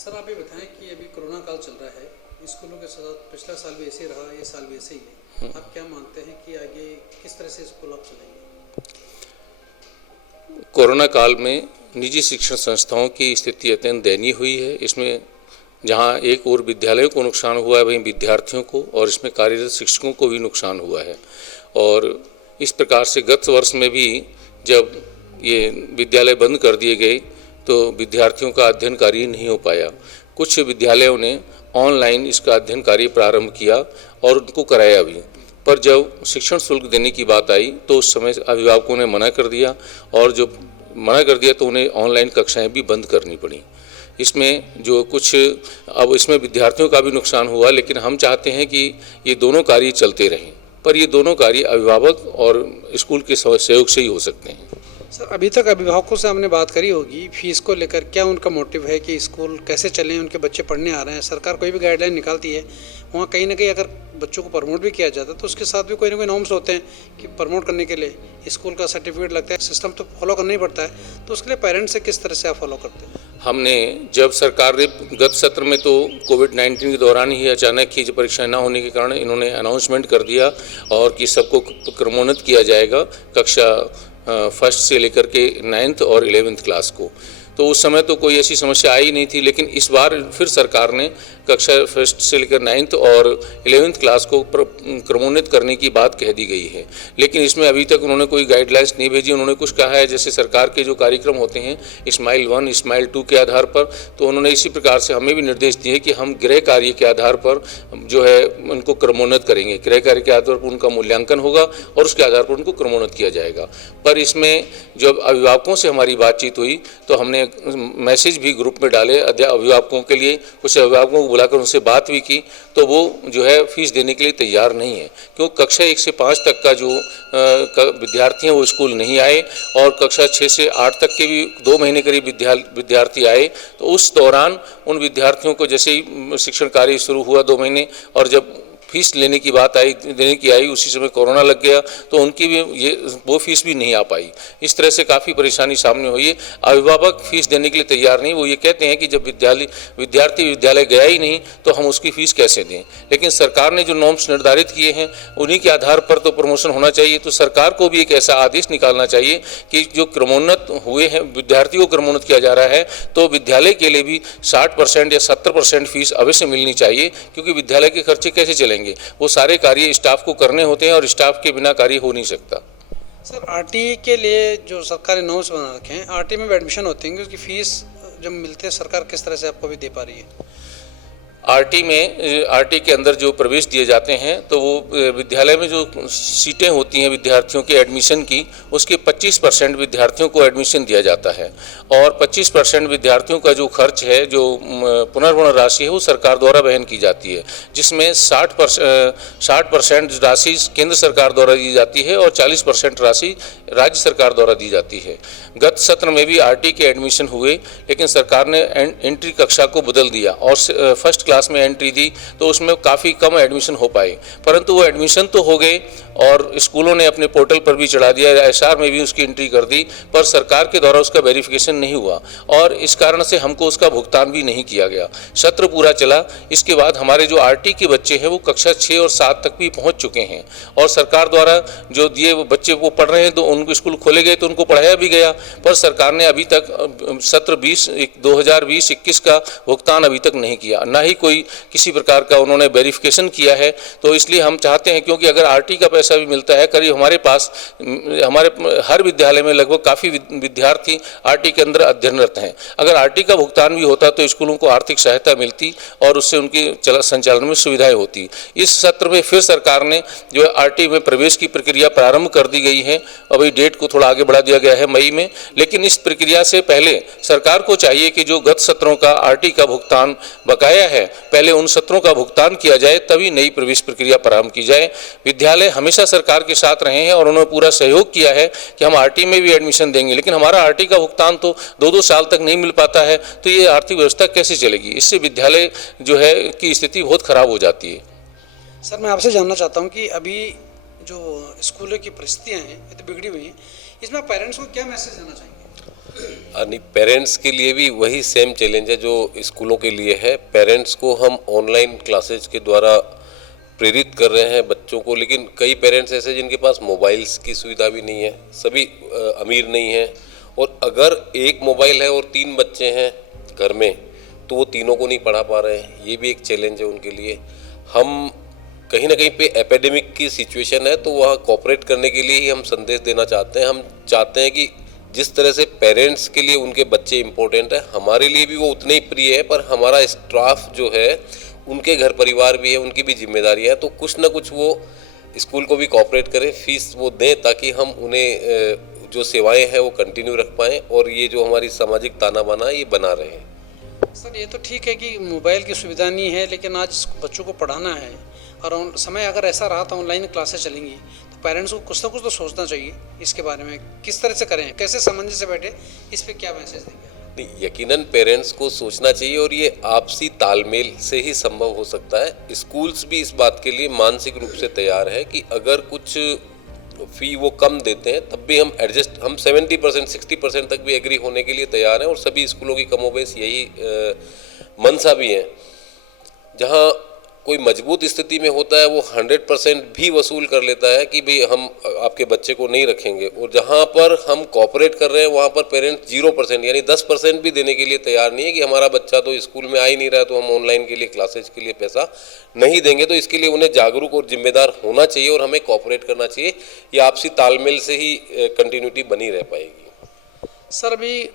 Sir आप ये बताएं कि अभी कोरोना काल चल रहा है, स्कूलों के साथ पिछला साल भी ऐसे ही रहा, ये साल भी ऐसे ही है। आप क्या मानते हैं कि आगे किस तरह से स्कूल आप चलाएंगे? कोरोना काल में निजी शिक्षण संस्थाओं की स्थिति अत्यंत दयनीय हुई है। इसमें जहां एक ओर विद्यालयों को नुकसान हुआ है, वहीं विद्यार्थियों को और इसमें कार्यरत शिक्षकों को भी नुकसान हुआ है। और इस प्रकार से गत वर्ष में भी जब ये विद्यालय बंद कर दिए गए तो विद्यार्थियों का अध्ययन कार्य नहीं हो पाया। कुछ विद्यालयों ने ऑनलाइन इसका अध्ययन कार्य प्रारंभ किया और उनको कराया भी, पर जब शिक्षण शुल्क देने की बात आई तो उस समय अभिभावकों ने मना कर दिया, और जब मना कर दिया तो उन्हें ऑनलाइन कक्षाएं भी बंद करनी पड़ी। इसमें जो कुछ अब इसमें विद्यार्थियों का भी नुकसान हुआ, लेकिन हम चाहते हैं कि ये दोनों कार्य चलते रहें, पर ये दोनों कार्य अभिभावक और स्कूल के सहयोग से ही हो सकते हैं। सर अभी तक अभिभावकों से हमने बात करी होगी फीस को लेकर, क्या उनका मोटिव है कि स्कूल कैसे चलें, उनके बच्चे पढ़ने आ रहे हैं। सरकार कोई भी गाइडलाइन निकालती है, वहाँ कहीं ना कहीं अगर बच्चों को प्रमोट भी किया जाता है तो उसके साथ भी कोई ना कोई नॉर्म्स होते हैं कि प्रमोट करने के लिए स्कूल का सर्टिफिकेट लगता है, सिस्टम तो फॉलो करना ही पड़ता है। तो उसके लिए पेरेंट्स से किस तरह से आप फॉलो करते हैं? हमने जब सरकार ने गत सत्र में तो कोविड-19 के दौरान ही अचानक ही परीक्षाएं न होने के कारण इन्होंने अनाउंसमेंट कर दिया और कि सबको क्रमोन्नत किया जाएगा कक्षा फर्स्ट से लेकर के 9th और 11th क्लास को। तो उस समय तो कोई ऐसी समस्या आई नहीं थी, लेकिन इस बार फिर सरकार ने कक्षा फर्स्ट से लेकर 9th और 11th क्लास को क्रमोन्नत करने की बात कह दी गई है। लेकिन इसमें अभी तक उन्होंने कोई गाइडलाइंस नहीं भेजी। उन्होंने कुछ कहा है, जैसे सरकार के जो कार्यक्रम होते हैं स्माइल 1 स्माइल 2 के आधार पर, तो उन्होंने इसी प्रकार से हमें भी निर्देश दिए कि हम गृह कार्य के आधार पर जो है उनको क्रमोन्नत करेंगे। गृह कार्य के आधार पर उनका मूल्यांकन होगा और उसके आधार पर उनको क्रमोन्नत किया जाएगा। पर इसमें जब अभिभावकों से हमारी बातचीत हुई तो हमने मैसेज भी ग्रुप में डाले अभिभावकों के लिए, कुछ अभिभावकों को बुलाकर उनसे बात भी की, तो वो जो है फीस देने के लिए तैयार नहीं है, क्योंकि कक्षा 1 से 5 तक का जो विद्यार्थी हैं वो स्कूल नहीं आए, और कक्षा 6 से 8 तक के भी 2 महीने करीब विद्यार्थी आए। तो उस दौरान उन विद्यार्थियों को जैसे ही शिक्षण कार्य शुरू हुआ 2 महीने, और जब फीस लेने की बात देने की आई उसी समय कोरोना लग गया, तो उनकी भी वो फीस भी नहीं आ पाई। इस तरह से काफ़ी परेशानी सामने हुई है। अभिभावक फीस देने के लिए तैयार नहीं। वो ये कहते हैं कि जब विद्यार्थी विद्यालय गया ही नहीं तो हम उसकी फीस कैसे दें। लेकिन सरकार ने जो नॉर्म्स निर्धारित किए हैं उन्हीं के आधार पर तो प्रमोशन होना चाहिए। तो सरकार को भी एक ऐसा आदेश निकालना चाहिए कि जो क्रमोन्नत हुए हैं विद्यार्थी को क्रमोन्नत किया जा रहा है, तो विद्यालय के लिए भी 60% या 70% फीस अवश्य मिलनी चाहिए, क्योंकि विद्यालय के खर्चे कैसे चलेंगे। वो सारे कार्य स्टाफ को करने होते हैं और स्टाफ के बिना कार्य हो नहीं सकता। सर आरटी के लिए जो सरकार ने नॉर्म्स बना रखे हैं, आरटी में एडमिशन होते हैं, उसकी फीस जब मिलते हैं सरकार किस तरह से आपको भी दे पा रही है? आरटी के अंदर जो प्रवेश दिए जाते हैं तो वो विद्यालय में जो सीटें होती हैं विद्यार्थियों के एडमिशन की, उसके 25% विद्यार्थियों को एडमिशन दिया जाता है, और 25% विद्यार्थियों का जो खर्च है, जो पुनर्भरण राशि है, वो सरकार द्वारा वहन की जाती है, जिसमें 60% राशि केंद्र सरकार द्वारा दी जाती है और 40% राशि राज्य सरकार द्वारा दी जाती है। गत सत्र में भी आरटी के एडमिशन हुए, लेकिन सरकार ने एंट्री कक्षा को बदल दिया और फर्स्ट क्लास में एंट्री दी, तो उसमें काफ़ी कम एडमिशन हो पाए। परंतु वो एडमिशन तो हो गए और स्कूलों ने अपने पोर्टल पर भी चढ़ा दिया, एसआर में भी उसकी एंट्री कर दी, पर सरकार के द्वारा उसका वेरिफिकेशन नहीं हुआ और इस कारण से हमको उसका भुगतान भी नहीं किया गया। सत्र पूरा चला, इसके बाद हमारे जो आरटी के बच्चे हैं वो कक्षा 6 और 7 तक भी पहुंच चुके हैं, और सरकार द्वारा जो दिए वो बच्चे वो पढ़ रहे हैं, तो उनको स्कूल खोले गए तो उनको पढ़ाया भी गया, पर सरकार ने अभी तक सत्र 2020-21 का भुगतान अभी तक नहीं किया, ना ही कोई किसी प्रकार का उन्होंने वेरिफिकेशन किया है। तो इसलिए हम चाहते हैं, क्योंकि अगर आरटी का पैसा भी मिलता है, करीब हमारे हर विद्यालय में लगभग काफ़ी विद्यार्थी आरटी के अंदर अध्ययनरत हैं, अगर आरटी का भुगतान भी होता तो स्कूलों को आर्थिक सहायता मिलती और उससे उनकी संचालन में सुविधाएं होती। इस सत्र में फिर सरकार ने जो है आरटी में प्रवेश की प्रक्रिया प्रारंभ कर दी गई है, अभी डेट को थोड़ा आगे बढ़ा दिया गया है मई में, लेकिन इस प्रक्रिया से पहले सरकार को चाहिए कि जो गत सत्रों का आरटी का भुगतान बकाया है, पहले उन सत्रों का भुगतान किया जाए, तभी नई प्रवेश प्रक्रिया प्रारंभ की जाए। विद्यालय हमेशा सरकार के साथ रहे हैं और उन्होंने पूरा सहयोग किया है कि हम आरटी में भी एडमिशन देंगे, लेकिन हमारा आरटी का भुगतान तो 2-2 साल तक नहीं मिल पाता है, तो ये आर्थिक व्यवस्था कैसे चलेगी। इससे विद्यालय जो है की स्थिति बहुत खराब हो जाती है। सर मैं आपसे जानना चाहता हूँ कि अभी जो स्कूलों की परिस्थितियाँ हैं ये तो बिगड़ी हुई हैं, इसमें पेरेंट्स को क्या मैसेज देना चाहेंगे? यानी पेरेंट्स के लिए भी वही सेम चैलेंज है जो स्कूलों के लिए है। पेरेंट्स को हम ऑनलाइन क्लासेज के द्वारा प्रेरित कर रहे हैं बच्चों को, लेकिन कई पेरेंट्स ऐसे जिनके पास मोबाइल्स की सुविधा भी नहीं है, सभी अमीर नहीं है, और अगर एक मोबाइल है और 3 बच्चे हैं घर में तो वो तीनों को नहीं पढ़ा पा रहे हैं। ये भी एक चैलेंज है उनके लिए। हम कहीं ना कहीं पे एपिडेमिक की सिचुएशन है तो वहाँ कोऑपरेट करने के लिए ही हम संदेश देना चाहते हैं। हम चाहते हैं कि जिस तरह से पेरेंट्स के लिए उनके बच्चे इम्पोर्टेंट है, हमारे लिए भी वो उतने ही प्रिय है, पर हमारा स्टाफ जो है उनके घर परिवार भी है, उनकी भी जिम्मेदारी है, तो कुछ ना कुछ वो स्कूल को भी कोऑपरेट करें, फीस वो दें ताकि हम उन्हें जो सेवाएं हैं वो कंटिन्यू रख पाएँ और ये जो हमारी सामाजिक ताना बाना है ये बना रहे। सर ये तो ठीक है कि मोबाइल की सुविधा नहीं है, लेकिन आज बच्चों को पढ़ाना है और समय अगर ऐसा रहा तो ऑनलाइन क्लासेस चलेंगी तो पेरेंट्स को कुछ ना कुछ तो सोचना चाहिए इसके बारे में, किस तरह से करें, कैसे सामंजस्य से बैठे, इस पे क्या मैसेज देंगे? नहीं, यकीनन पेरेंट्स को सोचना चाहिए और ये आपसी तालमेल से ही संभव हो सकता है। स्कूल्स भी इस बात के लिए मानसिक रूप से तैयार है कि अगर कुछ फ़ी वो कम देते हैं तब भी हम 70% 60% तक भी एग्री होने के लिए तैयार हैं, और सभी स्कूलों की कमोबेश यही मनसा भी है। जहाँ कोई मजबूत स्थिति में होता है वो 100% भी वसूल कर लेता है कि भाई हम आपके बच्चे को नहीं रखेंगे, और जहाँ पर हम कोऑपरेट कर रहे हैं वहाँ पर पेरेंट्स 0% यानी 10% भी देने के लिए तैयार नहीं है कि हमारा बच्चा तो स्कूल में आ ही नहीं रहा तो हम ऑनलाइन के लिए क्लासेज के लिए पैसा नहीं देंगे। तो इसके लिए उन्हें जागरूक और जिम्मेदार होना चाहिए और हमें कोऑपरेट करना चाहिए। ये आपसी तालमेल से ही कंटिन्यूटी बनी रह पाएगी। सर अभी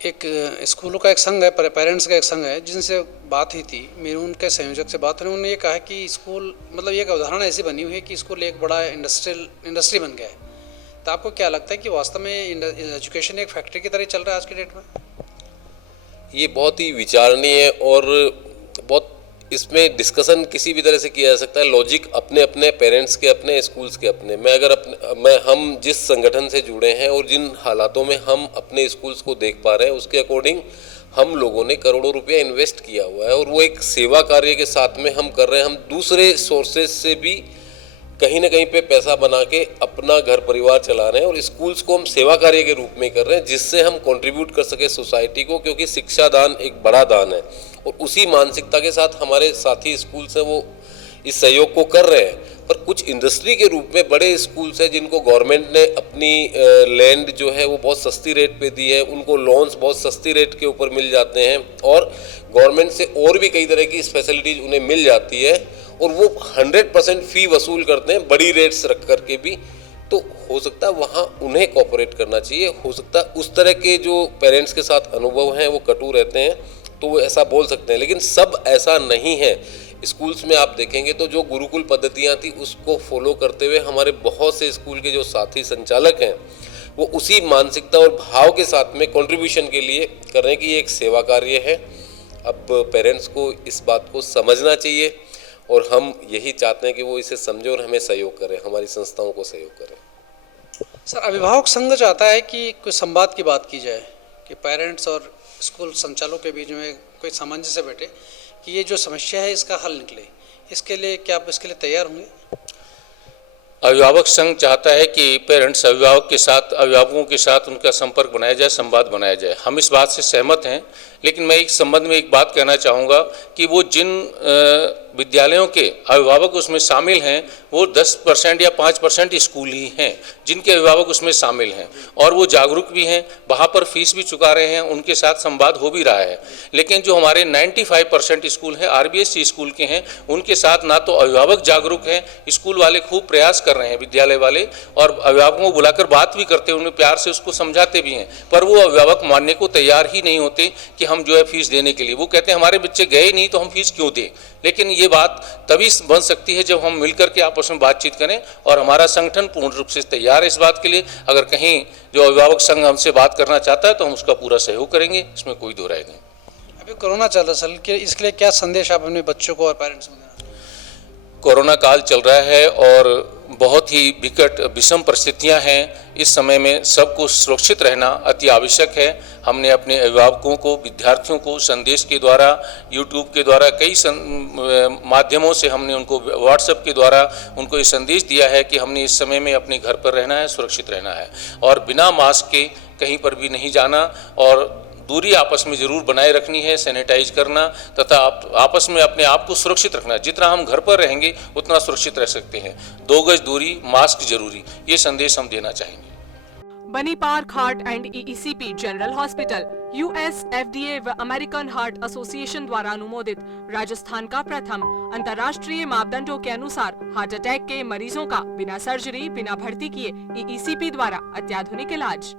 एक स्कूलों का एक संघ है, पेरेंट्स का एक संघ है, जिनसे बात हुई थी मेरी, उनके संयोजक से बात हुई, उन्होंने ये कहा कि स्कूल मतलब एक उदाहरण ऐसी बनी हुई है कि स्कूल एक बड़ा इंडस्ट्री बन गया है। तो आपको क्या लगता है कि वास्तव में एजुकेशन एक फैक्ट्री की तरह चल रहा है आज की डेट में? ये बहुत ही विचारणीय है और बहुत इसमें डिस्कशन किसी भी तरह से किया जा सकता है। लॉजिक अपने अपने पेरेंट्स के अपने, स्कूल्स के अपने। हम जिस संगठन से जुड़े हैं और जिन हालातों में हम अपने स्कूल्स को देख पा रहे हैं उसके अकॉर्डिंग हम लोगों ने करोड़ों रुपया इन्वेस्ट किया हुआ है और वो एक सेवा कार्य के साथ में हम कर रहे हैं। हम दूसरे सोर्सेज से भी कहीं ना कहीं पे पैसा बना के अपना घर परिवार चला रहे हैं और स्कूल्स को हम सेवा कार्य के रूप में कर रहे हैं, जिससे हम कंट्रीब्यूट कर सके सोसाइटी को, क्योंकि शिक्षा दान एक बड़ा दान है। और उसी मानसिकता के साथ हमारे साथी स्कूल्स हैं वो इस सहयोग को कर रहे हैं। पर कुछ इंडस्ट्री के रूप में बड़े स्कूल्स हैं जिनको गवर्नमेंट ने अपनी लैंड जो है वो बहुत सस्ती रेट पे दी है, उनको लोन्स बहुत सस्ती रेट के ऊपर मिल जाते हैं और गवर्नमेंट से और भी कई तरह की फैसिलिटीज उन्हें मिल जाती है और वो 100% फ़ी वसूल करते हैं बड़ी रेट्स रख करके भी। तो हो सकता है वहाँ उन्हें कोऑपरेट करना चाहिए। हो सकता है उस तरह के जो पेरेंट्स के साथ अनुभव हैं वो कटु रहते हैं तो वो ऐसा बोल सकते हैं, लेकिन सब ऐसा नहीं है। स्कूल्स में आप देखेंगे तो जो गुरुकुल पद्धतियाँ थी उसको फॉलो करते हुए हमारे बहुत से स्कूल के जो साथी संचालक हैं वो उसी मानसिकता और भाव के साथ में कंट्रीब्यूशन के लिए कर रहे हैं कि ये एक सेवा कार्य है। अब पेरेंट्स को इस बात को समझना चाहिए और हम यही चाहते हैं कि वो इसे समझें और हमें सहयोग करें, हमारी संस्थाओं को सहयोग करें। सर अभिभावक संघ चाहता है कि कोई संवाद की बात की जाए कि पेरेंट्स और स्कूल संचालकों के बीच में कोई सामंजस्य बैठे कि ये जो समस्या है इसका हल निकले। इसके लिए क्या आप इसके लिए तैयार होंगे? अभिभावक संघ चाहता है कि पेरेंट्स अभिभावकों के साथ उनका संपर्क बनाया जाए, संवाद बनाया जाए। हम इस बात से सहमत हैं, लेकिन मैं इस संबंध में एक बात कहना चाहूँगा कि वो जिन विद्यालयों के अभिभावक उसमें शामिल हैं वो 10% या 5% स्कूल ही हैं जिनके अभिभावक उसमें शामिल हैं और वो जागरूक भी हैं, वहाँ पर फीस भी चुका रहे हैं, उनके साथ संवाद हो भी रहा है। लेकिन जो हमारे 95% स्कूल हैं, RBSC स्कूल के हैं, उनके साथ ना तो अभिभावक जागरूक हैं, स्कूल वाले खूब प्रयास कर रहे हैं, विद्यालय वाले, और अभिभावकों को बुलाकर बात भी करते हैं, उन्हें प्यार से उसको समझाते भी हैं, पर वो अभिभावक मानने को तैयार ही नहीं होते कि हम जो है फीस देने के लिए। वो कहते हैं हमारे बच्चे गए नहीं तो हम फीस क्यों दें। लेकिन ये बात तभी बन सकती है जब हम मिलकर के आपस में बातचीत करें और हमारा संगठन पूर्ण रूप से तैयार है इस बात के लिए। अगर कहीं जो अभिभावक संघ हमसे बात करना चाहता है तो हम उसका पूरा सहयोग करेंगे, इसमें कोई दो राय नहीं। अभी कोरोना चल रहा है, इसके लिए क्या संदेश आप अपने बच्चों को और पेरेंट्स को देना? कोरोना काल चल रहा है और बहुत ही विकट विषम परिस्थितियां हैं। इस समय में सबको सुरक्षित रहना अति आवश्यक है। हमने अपने अभिभावकों को, विद्यार्थियों को संदेश के द्वारा, यूट्यूब के द्वारा, कई माध्यमों से हमने उनको, व्हाट्सएप के द्वारा उनको ये संदेश दिया है कि हमने इस समय में अपने घर पर रहना है, सुरक्षित रहना है और बिना मास्क के कहीं पर भी नहीं जाना और दूरी आपस में जरूर बनाए रखनी है, सैनिटाइज करना तथा आपस में अपने आप को सुरक्षित रखना। जितना हम घर पर रहेंगे उतना सुरक्षित रह सकते हैं। 2 गज दूरी, मास्क जरूरी, ये संदेश हम देना चाहेंगे। बनी park heart and EECP general hospital US, FDA व अमेरिकन हार्ट एसोसिएशन द्वारा अनुमोदित राजस्थान का प्रथम अंतर्राष्ट्रीय मापदंडों के अनुसार हार्ट अटैक के मरीजों का बिना सर्जरी, बिना भर्ती किए EECP द्वारा अत्याधुनिक इलाज।